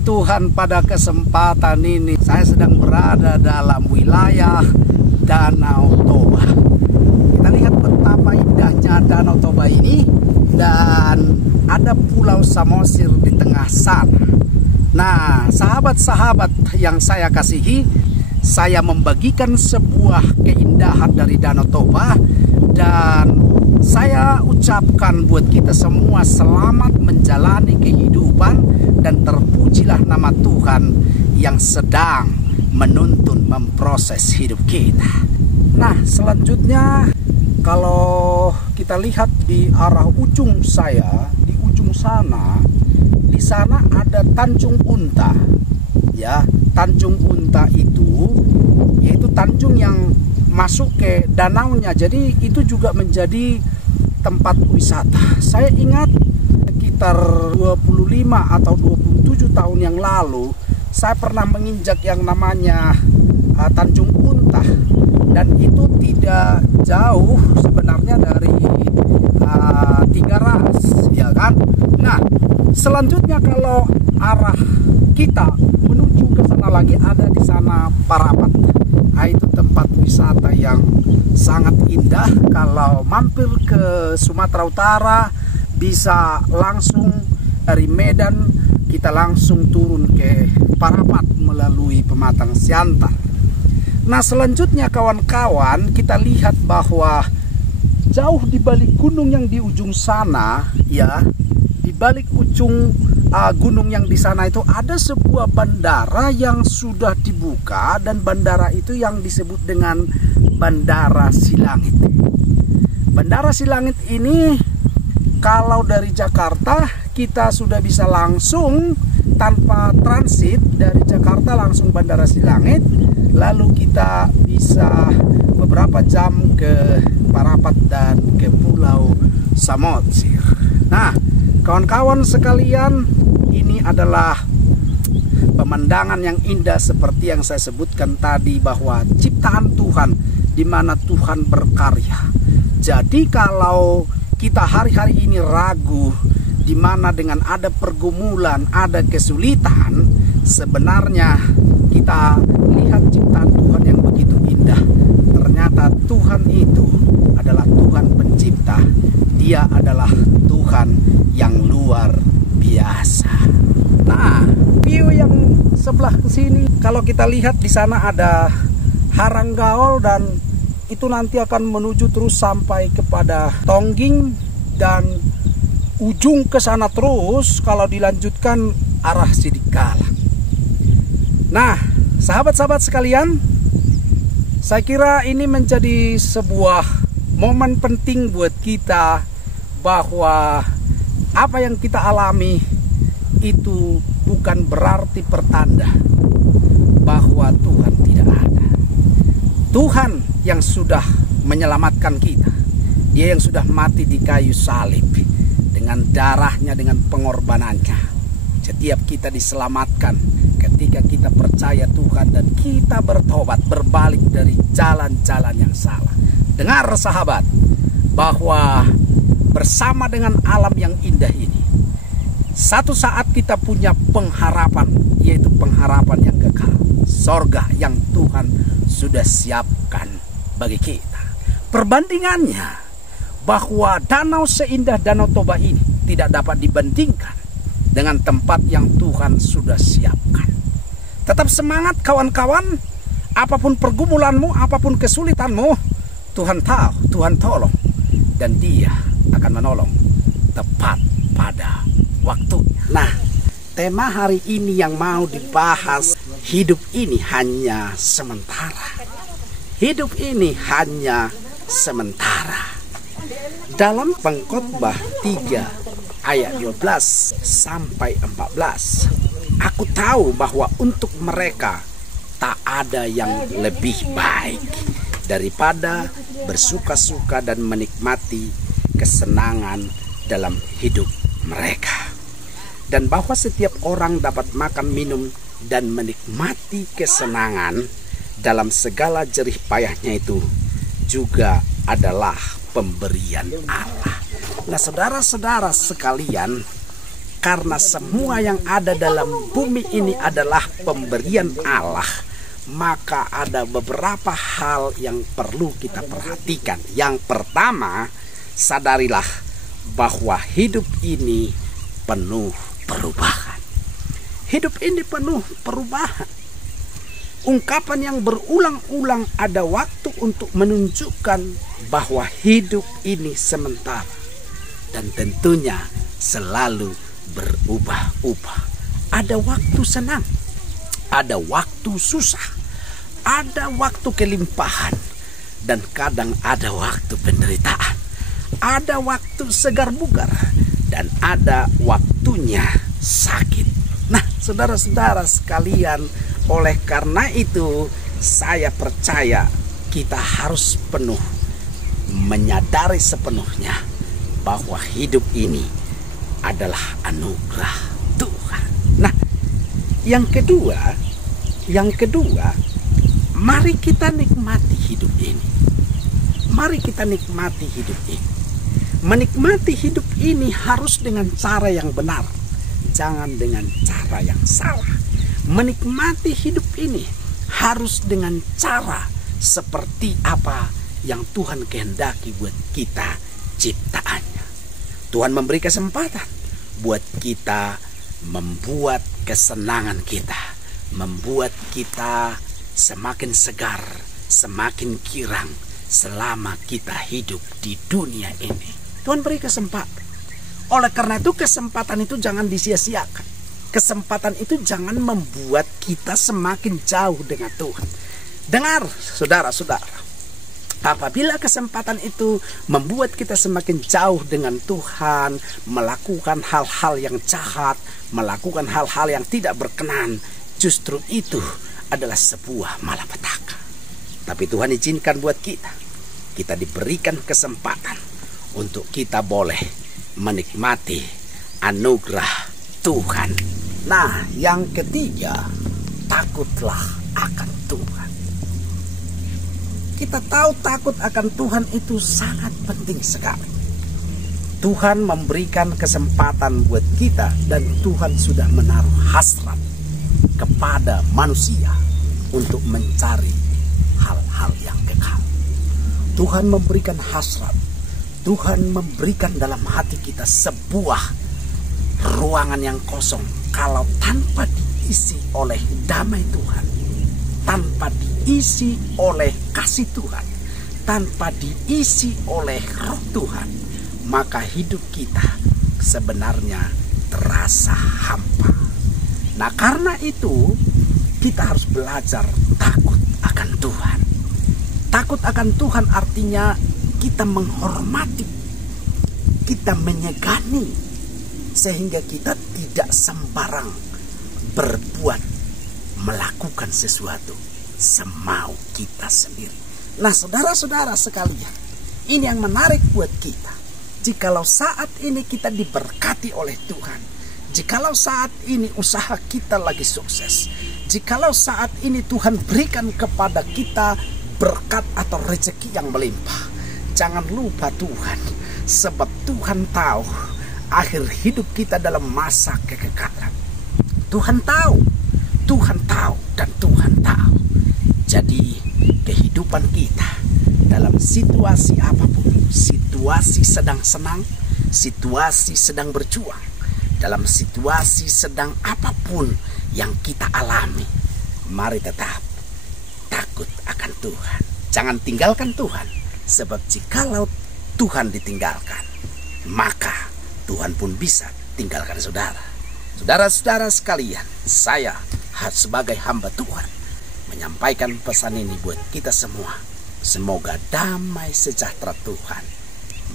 Tuhan, pada kesempatan ini saya sedang berada dalam wilayah Danau Toba. Kita lihat betapa indahnya Danau Toba ini, dan ada Pulau Samosir di tengah sana. Nah, sahabat-sahabat yang saya kasihi, saya membagikan sebuah keindahan dari Danau Toba, dan saya ucapkan buat kita semua selamat menjalani kehidupan, dan terpujilah nama Tuhan yang sedang menuntun, memproses hidup kita. Nah, selanjutnya kalau kita lihat di arah ujung saya, di ujung sana, di sana ada Tanjung Unta. Ya, Tanjung Unta itu yaitu tanjung yang masuk ke danaunya. Jadi itu juga menjadi tempat wisata. Saya ingat sekitar 25 atau 27 tahun yang lalu saya pernah menginjak yang namanya Tanjung Unta, dan itu tidak jauh sebenarnya dari Tiga Ras, ya kan? Nah, selanjutnya kalau arah kita menuju ke sana lagi, ada di sana Parapat. Nah, itu tempat wisata yang sangat indah. Kalau mampir ke Sumatera Utara, bisa langsung dari Medan kita langsung turun ke Parapat melalui Pematang Siantar. Nah, selanjutnya kawan-kawan, kita lihat bahwa jauh di balik gunung yang di ujung sana, ya, di balik ujung gunung yang di sana itu ada sebuah bandara yang sudah dibuka, dan bandara itu yang disebut dengan Bandara Silangit. Bandara Silangit ini kalau dari Jakarta kita sudah bisa langsung tanpa transit dari Jakarta langsung Bandara Silangit, lalu kita bisa beberapa jam ke Parapat dan ke Pulau Samosir. Nah, kawan-kawan sekalian, ini adalah pemandangan yang indah seperti yang saya sebutkan tadi, bahwa ciptaan Tuhan di mana Tuhan berkarya. Jadi kalau kita hari-hari ini ragu, di mana dengan ada pergumulan, ada kesulitan, sebenarnya kita lihat ciptaan Tuhan yang begitu indah. Ternyata Tuhan itu adalah Tuhan pencipta. Dia adalah Tuhan yang luar biasa. Nah, view yang sebelah sini, kalau kita lihat di sana ada Haranggaol, dan itu nanti akan menuju terus sampai kepada Tongging, dan ujung ke sana terus kalau dilanjutkan arah Sidikala. Nah, sahabat-sahabat sekalian, saya kira ini menjadi sebuah momen penting buat kita, bahwa apa yang kita alami itu bukan berarti pertanda bahwa Tuhan tidak ada. Tuhan yang sudah menyelamatkan kita, Dia yang sudah mati di kayu salib dengan darahnya, dengan pengorbanannya. Setiap kita diselamatkan ketika kita percaya Tuhan dan kita bertobat, berbalik dari jalan-jalan yang salah. Dengar sahabat, bahwa bersama dengan alam yang indah ini, satu saat kita punya pengharapan, yaitu pengharapan yang kekal, sorga yang Tuhan sudah siapkan bagi kita. Perbandingannya, bahwa danau seindah Danau Toba ini tidak dapat dibandingkan dengan tempat yang Tuhan sudah siapkan. Tetap semangat kawan-kawan, apapun pergumulanmu, apapun kesulitanmu, Tuhan tahu, Tuhan tolong, dan Dia akan menolong tepat pada waktunya. Nah, tema hari ini yang mau dibahas, hidup ini hanya sementara. Hidup ini hanya sementara. Dalam Pengkhotbah 3 ayat 12 sampai 14, aku tahu bahwa untuk mereka tak ada yang lebih baik daripada bersuka-suka dan menikmati kesenangan dalam hidup mereka, dan bahwa setiap orang dapat makan, minum, dan menikmati kesenangan dalam segala jerih payahnya itu juga adalah pemberian Allah. Nah, saudara-saudara sekalian, karena semua yang ada dalam bumi ini adalah pemberian Allah, maka ada beberapa hal yang perlu kita perhatikan. Yang pertama, sadarilah bahwa hidup ini penuh perubahan. Hidup ini penuh perubahan. Ungkapan yang berulang-ulang ada waktu untuk menunjukkan bahwa hidup ini sementara dan tentunya selalu berubah-ubah. Ada waktu senang, ada waktu susah, ada waktu kelimpahan, dan kadang ada waktu penderitaan. Ada waktu segar bugar dan ada waktunya sakit. Nah, saudara-saudara sekalian, oleh karena itu saya percaya kita harus penuh menyadari sepenuhnya bahwa hidup ini adalah anugerah Tuhan. Nah, yang kedua, mari kita nikmati hidup ini. Mari kita nikmati hidup ini. Menikmati hidup ini harus dengan cara yang benar, jangan dengan cara yang salah. Menikmati hidup ini harus dengan cara seperti apa yang Tuhan kehendaki buat kita ciptaannya. Tuhan memberi kesempatan buat kita membuat kesenangan kita, membuat kita semakin segar, semakin girang selama kita hidup di dunia ini. Tuhan beri kesempatan. Oleh karena itu kesempatan itu jangan disia-siakan. Kesempatan itu jangan membuat kita semakin jauh dengan Tuhan. Dengar, saudara-saudara, apabila kesempatan itu membuat kita semakin jauh dengan Tuhan, melakukan hal-hal yang jahat, melakukan hal-hal yang tidak berkenan, justru itu adalah sebuah malapetaka. Tapi Tuhan izinkan buat kita diberikan kesempatan untuk kita boleh menikmati anugerah Tuhan. Nah, yang ketiga, takutlah akan Tuhan. Kita tahu takut akan Tuhan itu sangat penting sekali. Tuhan memberikan kesempatan buat kita dan Tuhan sudah menaruh hasrat kepada manusia untuk mencari hal-hal yang kekal. Tuhan memberikan hasrat. Tuhan memberikan dalam hati kita sebuah ruangan yang kosong. Kalau tanpa diisi oleh damai Tuhan, tanpa diisi oleh kasih Tuhan, tanpa diisi oleh roh Tuhan, maka hidup kita sebenarnya terasa hampa. Nah, karena itu kita harus belajar takut akan Tuhan. Takut akan Tuhan artinya kita menghormati, kita menyegani, sehingga kita tidak sembarang berbuat, melakukan sesuatu semau kita sendiri. Nah, saudara-saudara sekalian, ini yang menarik buat kita. Jikalau saat ini kita diberkati oleh Tuhan, jikalau saat ini usaha kita lagi sukses, jikalau saat ini Tuhan berikan kepada kita berkat atau rezeki yang melimpah, jangan lupa Tuhan, sebab Tuhan tahu akhir hidup kita dalam masa kekekalan. Tuhan tahu dan Tuhan tahu. Jadi kehidupan kita dalam situasi apapun, situasi sedang senang, situasi sedang berjuang, dalam situasi sedang apapun yang kita alami, mari tetap takut akan Tuhan. Jangan tinggalkan Tuhan, sebab jikalau Tuhan ditinggalkan, maka Tuhan pun bisa tinggalkan saudara. Saudara-saudara sekalian, saya sebagai hamba Tuhan menyampaikan pesan ini buat kita semua. Semoga damai sejahtera Tuhan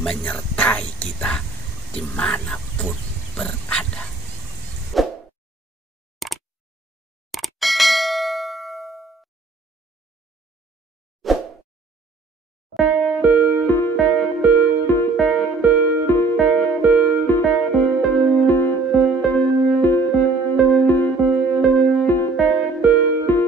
menyertai kita dimanapun berada.